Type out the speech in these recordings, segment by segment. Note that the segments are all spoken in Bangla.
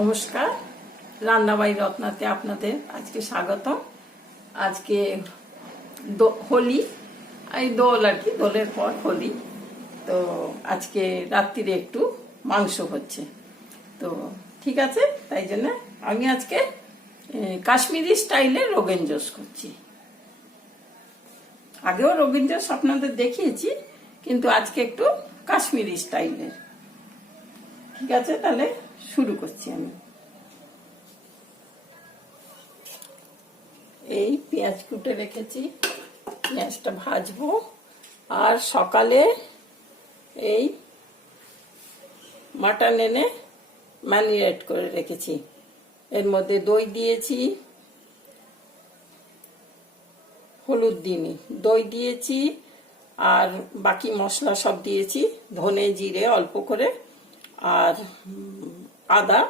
নমস্কার, রান্নাবাড়ি রত্নাতে আপনাদের আজকে স্বাগতম। আজকে হোলি, এই দোল আর কি, দোলের পর হোলি। তো আজকে রাত্রিরে একটু মাংস হচ্ছে, তো ঠিক আছে। তাই জন্য আমি আজকে কাশ্মীরি স্টাইলে রোগেন জোশ করছি। আগেও রোগেন জোশ আপনাদের দেখিয়েছি, কিন্তু আজকে একটু কাশ্মীরি স্টাইলের। ঠিক আছে, তাহলে শুরু করছি আমি। এই পেঁয়াজ কুটে রেখেছি, পেঁয়াজটা ভাজবো। আর সকালে এই মাটন এনে ম্যারিনেট করে রেখেছি, এর মধ্যে দই দিয়েছি, হলুদ দিইনি, দই দিয়েছি, আর বাকি মশলা সব দিয়েছি, ধনে জিরে অল্প করে, আর আদা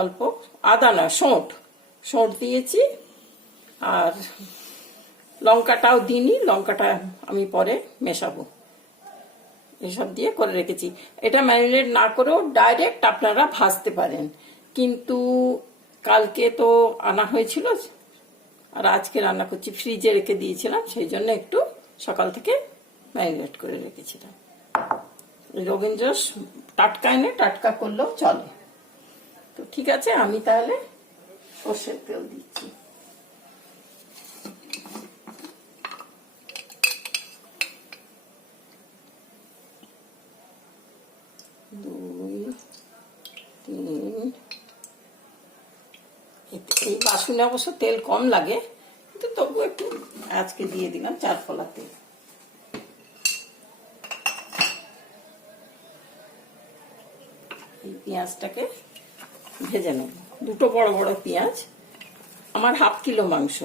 অল্প, আদা না সৌঁঠ দিয়েছি, আর লঙ্কাটাও দিইনি, লঙ্কাটা আমি পরে মেশাবো। এসব দিয়ে করে রেখেছি। এটা ম্যারিনেট না করেও ডাইরেক্ট আপনারা ভাজতে পারেন, কিন্তু কালকে তো আনা হয়েছিল আর আজকে রান্না করছি, ফ্রিজে রেখে দিয়েছিলাম, সেই জন্য একটু সকাল থেকে ম্যারিনেট করে রেখেছিলাম। রোগেন জোশ টাটকা এনে টাটকা করলেও চলে। তো ঠিক আছে, আমি তাহলে সর্ষের তেল দিচ্ছি। এই বাসনে অবশ্য তেল কম লাগে, কিন্তু তবু একটু আজকে দিয়ে দিলাম 4 ফলা তেল। এই পেঁয়াজটাকে ভেজে নেব, দুটো বড় বড় পেঁয়াজ, আমার 1/2 কিলো মাংস।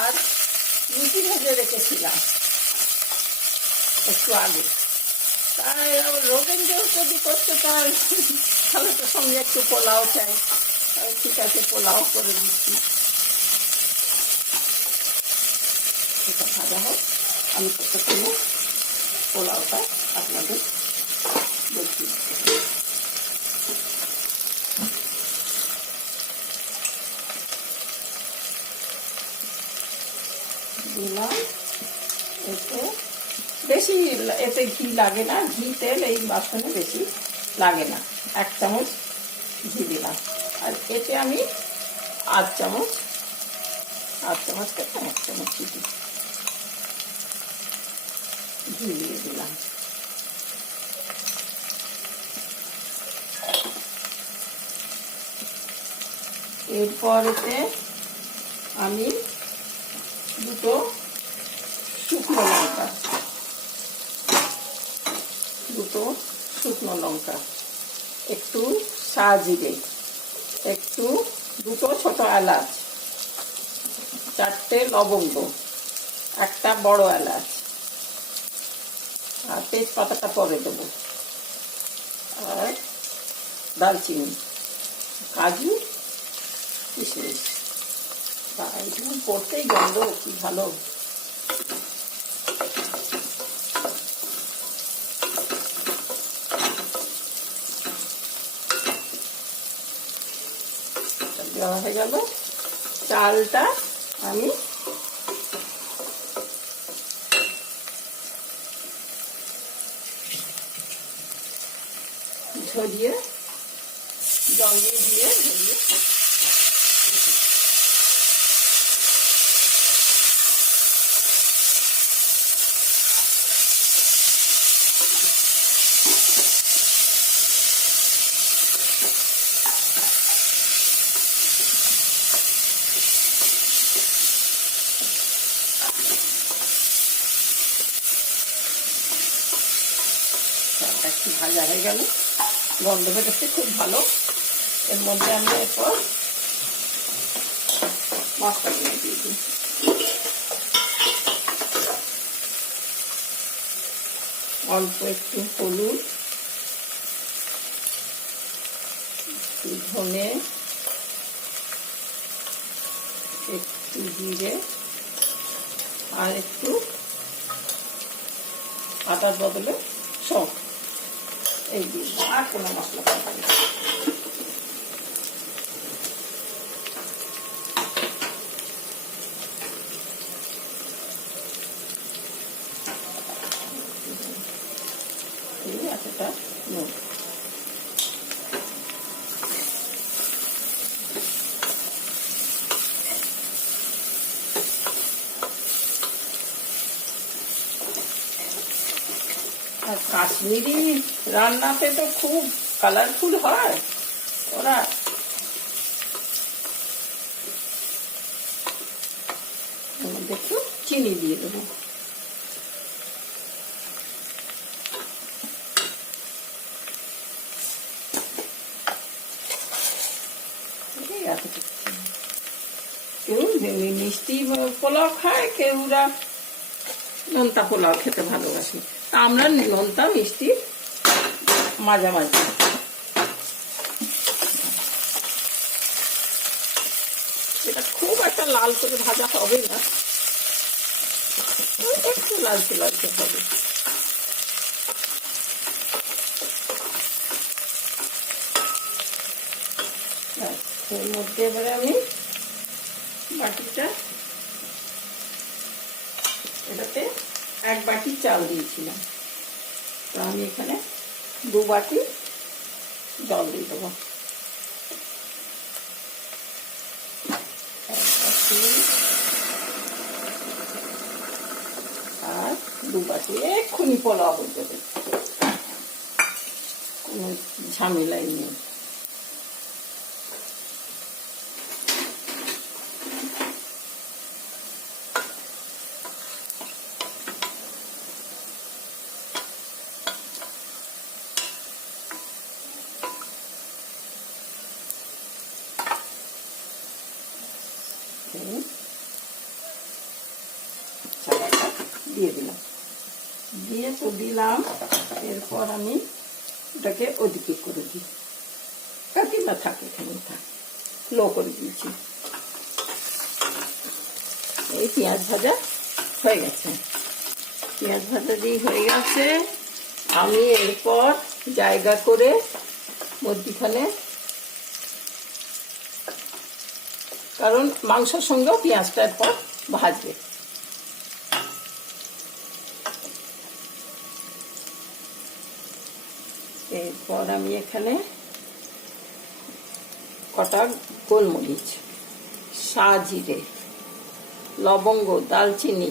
আর রুটি ভেজে রেখেছিলাম একটু আগে, তাই রোগেন জোশ যদি করতে চাই তাহলে তো সঙ্গে একটু পোলাও চাই। ঠিক আছে, পোলাও করে দিচ্ছি। এটা ভাজা হোক, আমি ততক্ষণে পোলাওটা আপনাদের দেখি। দিলাম, বেশি এতে ঘি লাগে না, ঘি তেল এই বাসনে বেশি লাগে না। 1 চামচ ঘি দিলাম, আর এতে আমি 8 চামচ থেকে 1 চামচ ঘি দিয়ে দিলাম। এরপর এতে আমি দুটো শুকনো লঙ্কা, একটু সাজিরে, একটু দুটো ছোট এলাচ, 4টে লবঙ্গ, একটা বড় এলাচ, আর তেজপাতাটা পরে দেবো, আর দারচিনি, কাজু, কিশমিশ। এইগুলো করতেই গন্ধ কি ভালো। দেওয়া হয়ে গেল, চালটা আমি ঝরিয়ে জল দিয়ে ঝরিয়ে একটু ভাজা হয়ে গেল, গন্ধ বেরোচ্ছে খুব ভালো। এর মধ্যে আমি এরপর মশলাগুলো দিয়ে দিই। অল্প একটু হলুদ, একটু ধনে, একটু জিরে, আর একটু আদার বদলে সব এই দিয়ে, আর কোনো মশলা পাবেন না। এতটা নুন, আর কাশ্মীরি রান্নাতে তো খুব কালারফুল হয় ওরা। একটু চিনি দিয়ে দেবো। কেউ মিষ্টি পোলাও খায়, কেউরা নোনতা পোলাও খেতে ভালোবাসে, আমরা নোনতা মিষ্টি মাঝামাঝি। এটা খুব একটা লাল করে ভাজা হবে না, একটু লালচে লালচে হবে। এর মধ্যে এবারে আমি বাটিটা, এটাতে 1 বাটি চাল দিয়েছিলাম, তো আমি এখানে 2 বাটি জল দিয়ে দেবো। 1 বাটি আর 2 বাটি, এক্ষুনি পোলাও হয়ে যাবে, কোনো ঝামেলাই নেই। চালাটা দিয়ে দিলাম, দিয়ে তো দিলাম। এরপর আমি এটাকে ওদিকে করে দিই, কাকিমা থাকে এখানে, থাক, লো করে দিয়েছি। এই পেঁয়াজ ভাজা হয়ে গেছে, পেঁয়াজ ভাজা দিয়ে হয়ে গেছে। আমি এরপর জায়গা করে মধ্যিখানে, কারণ মাংসের সঙ্গেও পেঁয়াজটা এরপর ভাজবে, এরপর আমি এখানে কটা গোলমরিচ, সাজিরে, লবঙ্গ, দালচিনি,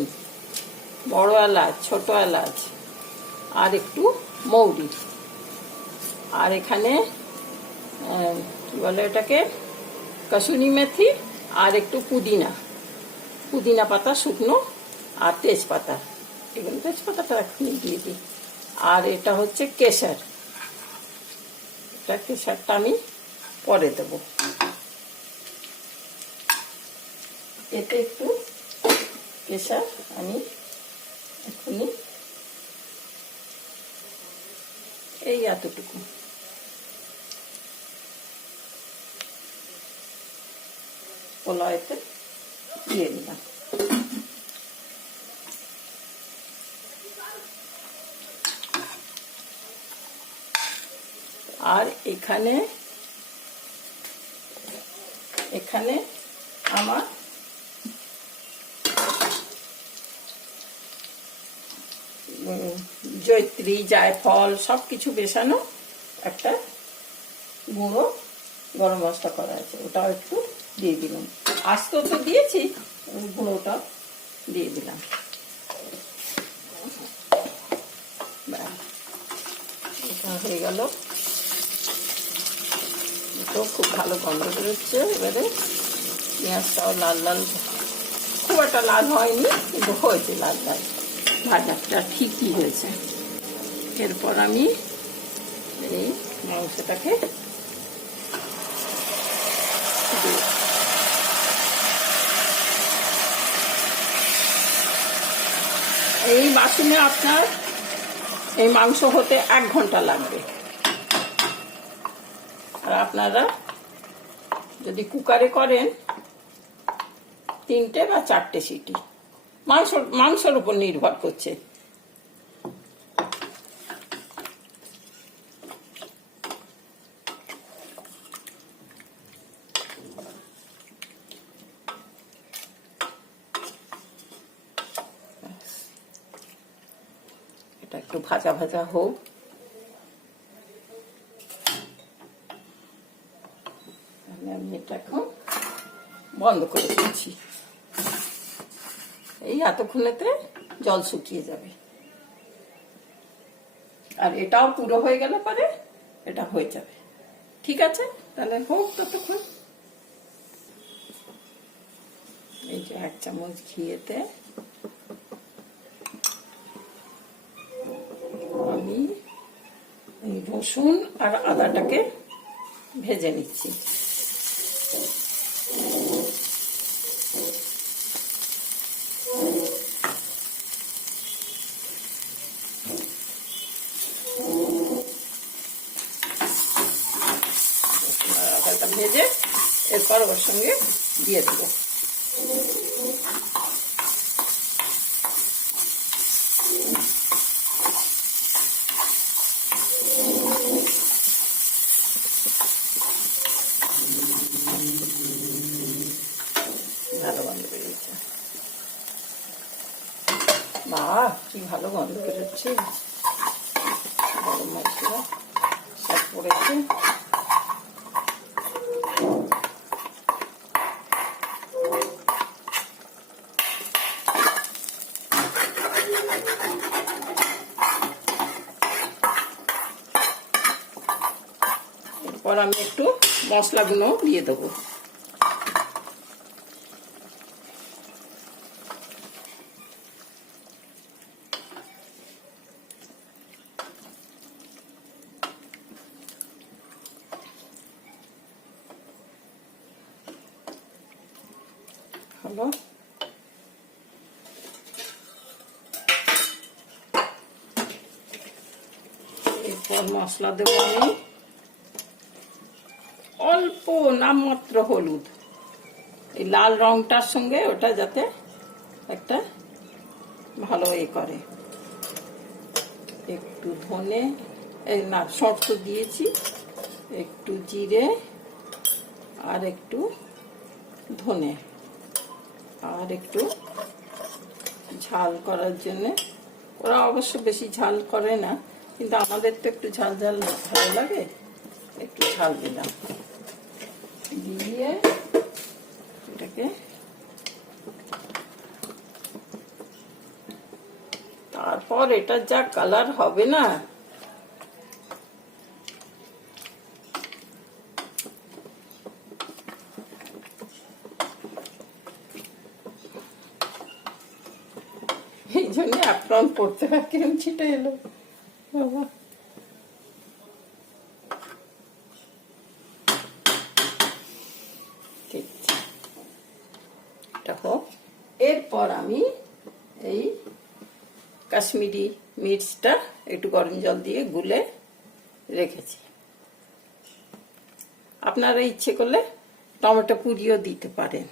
বড় এলাচ, ছোট এলাচ, আর একটু মৌরি, আর এখানে কি বলে এটাকে, কসুরি মেথি, আর একটু পুদিনা পাতা শুকনো, আর তেজপাতা, এগুলো তেজপাতাটা এখনই দিয়ে দিই। আর এটা হচ্ছে কেশর, এটা কেশরটা আমি পরে দেবো। এতে একটু কেশর আমি এখনই এই এতটুকু পোলাওতে দিয়ে দিলাম। আর এখানে আমার জয়ত্রী, জায়ফল সবকিছু মেশানো একটা গুঁড়ো গরম মশলা করা আছে, ওটাও একটু দিয়ে দিলাম। আস্ত তো দিয়েছি, গুঁড়োটা দিয়ে দিলাম। এটা হয়ে গেল, তো খুব ভালো গন্ধ বেরোচ্ছে। এবারে পেঁয়াজটাও লাল লাল, খুব একটা লাল হয়নি কিন্তু হয়েছে লাল লাল, ভাজাটা ঠিকই হয়েছে। এরপর আমি এই মাংসটাকে এই বাসনে আপনার এই মাংস হতে 1 ঘন্টা লাগবে। আর আপনারা যদি কুকারে করেন 3টে বা 4টে সিটি, মাংসের উপর নির্ভর করছে। এটা একটু ভাজা ভাজা হোক। আমি এটা এখন বন্ধ করে দিচ্ছি। এই এতক্ষণেতে জল শুকিয়ে যাবে। আর এটাও পুরো হয়ে গেলে পরে এটা হয়ে যাবে। ঠিক আছে, তাহলে হোক ততক্ষণ। এই যে 1 চামচ ঘিয়েতে আমি এই রসুন আর আদাটাকে ভেজে নিচ্ছি। আদাটা ভেজে এরপর ওর সঙ্গে দিয়ে দেবো। ভালো গন্ধ বেরিয়েছে। বাহ, কি ভালো গন্ধ বেরোচ্ছে। গরম মশলা সব পড়েছে। এরপর আমি একটু মশলাগুলো দিয়ে দেবো। হলো, এরপর মশলা দেবো আমি অল্প নামমাত্র হলুদ। এই লাল রংটার সঙ্গে ওটা যাতে একটা ভালো করে। একটু ধনে, এই না সর্ষ দিয়েছি, একটু জিরে আর একটু ধনে, আর একটু ঝাল করার জন্য। ওরা অবশ্য বেশি ঝাল করে না, কিন্তু আমাদের তো একটু ঝাল ঝাল ভালো লাগে, একটু ঝাল দিলাম। দিয়ে এটাকে তারপর এটা যা কালার হবে না, এই জন্য আক্রমণ করতে হয়। কিরম ছিটে এলো বাবা। ঠিক এটা হোক। এরপর আমি এই কাশ্মীরি মির্চটা একটু গরম জল দিয়ে গুলে রেখেছি। আপনারা ইচ্ছে করলে টমেটো পুরিও দিতে পারেন।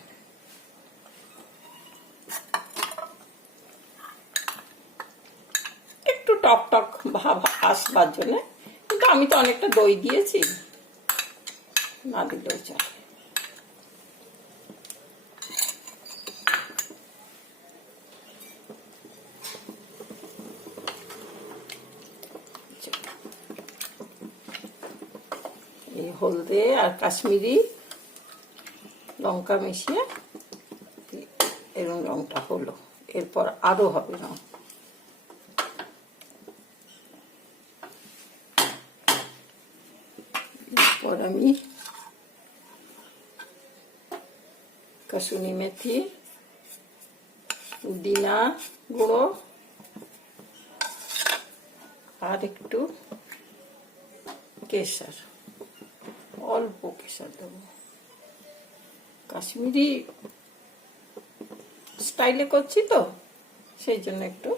একটু টক টক ভাব আসবার জন্য, কিন্তু আমি তো অনেকটা দই দিয়েছি, না দিলেও চলে। এই হলদে আর কাশ্মীরি লঙ্কা মিশিয়ে এরকম রংটা হলো। এরপর আরো হবে রং। এরপর আমি কাসুরি মেথি, পুদিনা গুঁড়ো আর একটু কেশর, অল্প কেশর দেবো। কাশ্মীরি স্টাইলে করছি তো, সেই জন্য একটু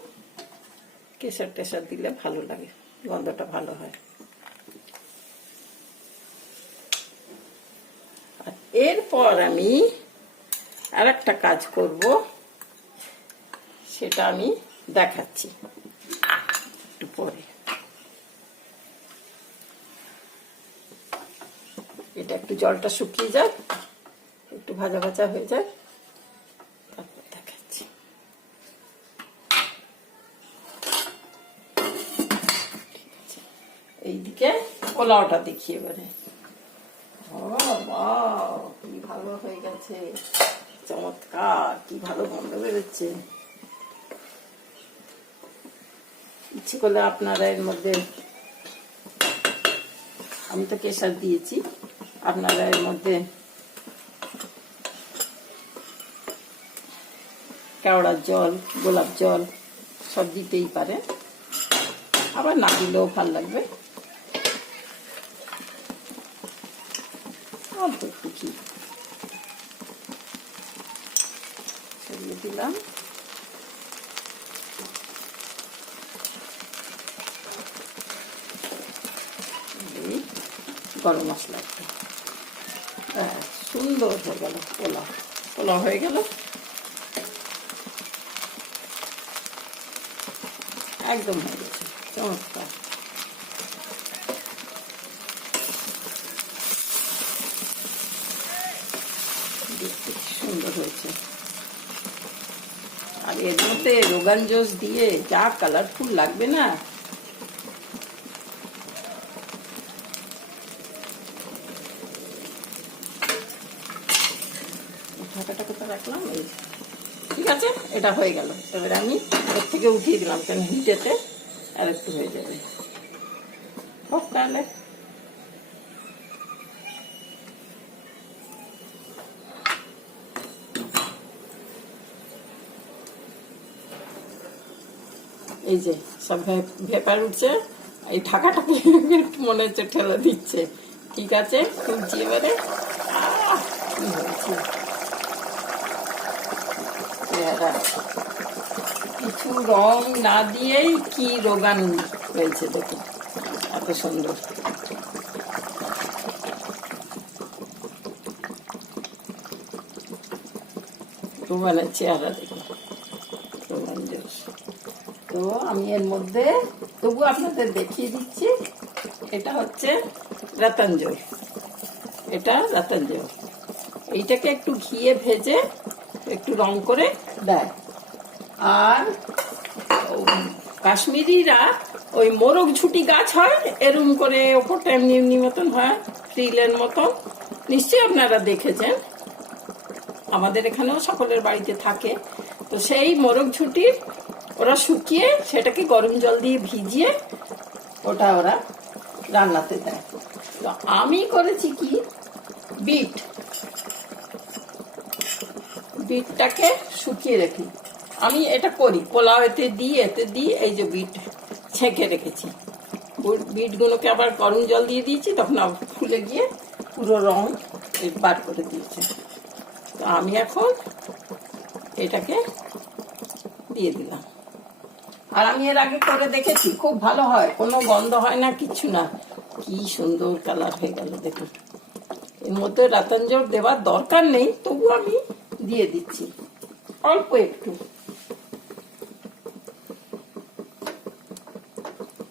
কেশর টেশর দিলে ভালো লাগে, গন্ধটা ভালো হয়। আর এরপর আমি আর একটা কাজ করব, সেটা আমি দেখাচ্ছি একটু পরে। এটা একটু জলটা শুকিয়ে যাক, একটু ভাজা ভাজা হয়ে যায়, তারপর দেখাচ্ছি। ঠিক আছে, এইদিকে পোলাওটা দেখি এবারে। কি ভালো হয়ে গেছে, চমৎকার, কি ভালো গন্ধ বেরোচ্ছে। ইচ্ছে করলে আপনারা এর মধ্যে, আমি তো কেশর দিয়েছি, আপনারা এর মধ্যে কেওড়ার জল, গোলাপ জল সব দিতেই পারে, আবার না দিলেও ভালো লাগবে। অল্প একটু ঘি ছড়িয়ে দিলাম। গরম মশলা একটু, সুন্দর হয়ে গেল পোলাও। পোলাও হয়ে গেল, একদম হয়ে গেছে, চমৎকার। দেখতে সুন্দর হয়েছে। আর এর মধ্যে রোগান জোস দিয়ে যা কালারফুল লাগবে না, ঢাকাটা কোথায় রাখলাম, এই ঠিক আছে, এটা হয়ে গেল। এবারে আমি এর থেকে উঠিয়ে দিলাম, কারণ হিটেতে আর একটু হয়ে যাবে। হোক তাহলে। এই যে সব ভেপার উঠছে, এই ঢাকাটাকে মনে হচ্ছে ঠেলে দিচ্ছে। ঠিক আছে, খুঁজছি এবারে। কি হয়েছে কিছু রং না দিয়েই কি রোগান হয়েছে, দেখুন এত সুন্দর। রোগানের চেহারা দেখুন, রোগান জোস। তো আমি এর মধ্যে তবু আপনাদের দেখিয়ে দিচ্ছি, এটা হচ্ছে রতনজোর, এটা রতনজোর। এইটাকে একটু ঘিয়ে ভেজে একটু রং করে দেয়। আর কাশ্মীরিরা ওই মোরগ ঝুটি গাছ হয় এরম করে, ওপরটা এমনি এমনি মতন হয়, ফ্রিলের মতন, নিশ্চয়ই আপনারা দেখেছেন, আমাদের এখানেও সকলের বাড়িতে থাকে। তো সেই মোরগ ঝুটির ওরা শুকিয়ে সেটাকে গরম জল দিয়ে ভিজিয়ে ওটা ওরা রান্নাতে দেয়। তো আমি করেছি কি, বিটটাকে শুকিয়ে রেখি। আমি এটা করি পোলাও, এতে দিই এই যে বিট ছেঁকে রেখেছি, বিটগুলোকে আবার গরম জল দিয়ে দিয়েছি, তখন ফুলে গিয়ে পুরো রং বার করে দিয়েছে। তো আমি এখন এটাকে দিয়ে দিলাম। আর আমি এর আগে করে দেখেছি, খুব ভালো হয়, কোনো গন্ধ হয় না, কিচ্ছু না। কি সুন্দর কালার হয়ে গেল দেখুন। এর মধ্যে রতনজোর দেওয়ার দরকার নেই, তবু আমি দিয়ে দিচ্ছি অল্প একটু।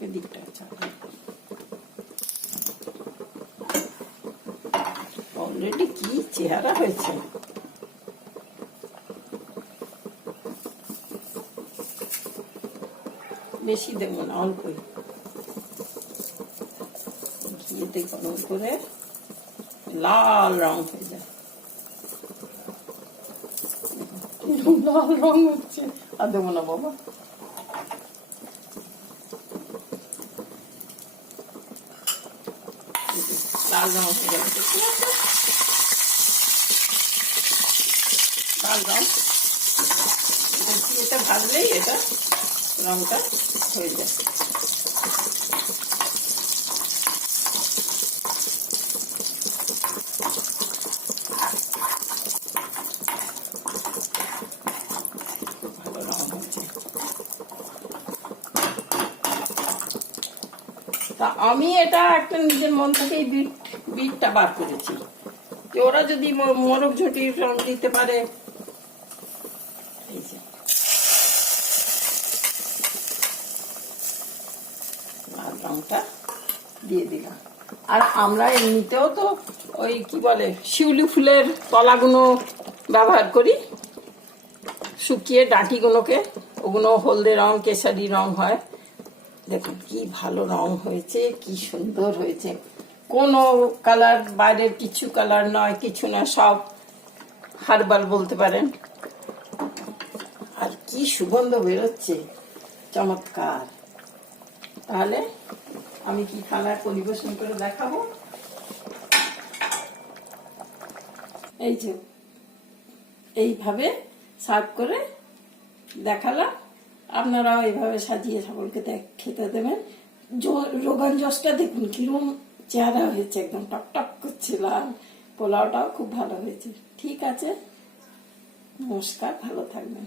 এদিকটা অলরেডি কি চেহারা হয়েছে। বেশি দেবো না, অল্পই ঘিয়েতে গরম করে লাল রং হয়ে যায়। লাল রং হচ্ছে, আর দেবো না বাবা। লাল রং হয়ে গেল, লাল রং। এটা ভাজলেই এটা রংটা হয়ে যায়। ভালো রং হচ্ছে। তা আমি এটা একটা নিজের মন থেকেই বিটটা বার করেছি যে ওরা যদি মোরগ ঝুটির রং দিতে পারে। এই যে লাল রংটা দিয়ে দিলাম। আর আমরা এমনিতেও তো ওই কি বলে শিউলি ফুলের তলাগুলো ব্যবহার করি, শুকিয়ে ডাঁটিগুলোকে, ওগুলো হলদে রং কেশারি রং হয়। দেখুন কি ভালো রং হয়েছে, কি সুন্দর হয়েছে। কোনো কালার, বাইরের কিছু কালার নয়, কিছু না, সব হার্বাল বলতে পারেন। আর কি সুগন্ধ বেরোচ্ছে, চমৎকার। তাহলে আমি কি খানায় পরিবেশন করে দেখাবো। এই যে এইভাবে সার্ভ করে দেখালাম, আপনারাও এইভাবে সাজিয়ে সকলকে খেতে দেবেন। রোগান জসটা দেখুন কিরকম চেহারা হয়েছে, একদম টকটক করছে লাল। পোলাওটাও খুব ভালো হয়েছে। ঠিক আছে, নমস্কার, ভালো থাকবেন।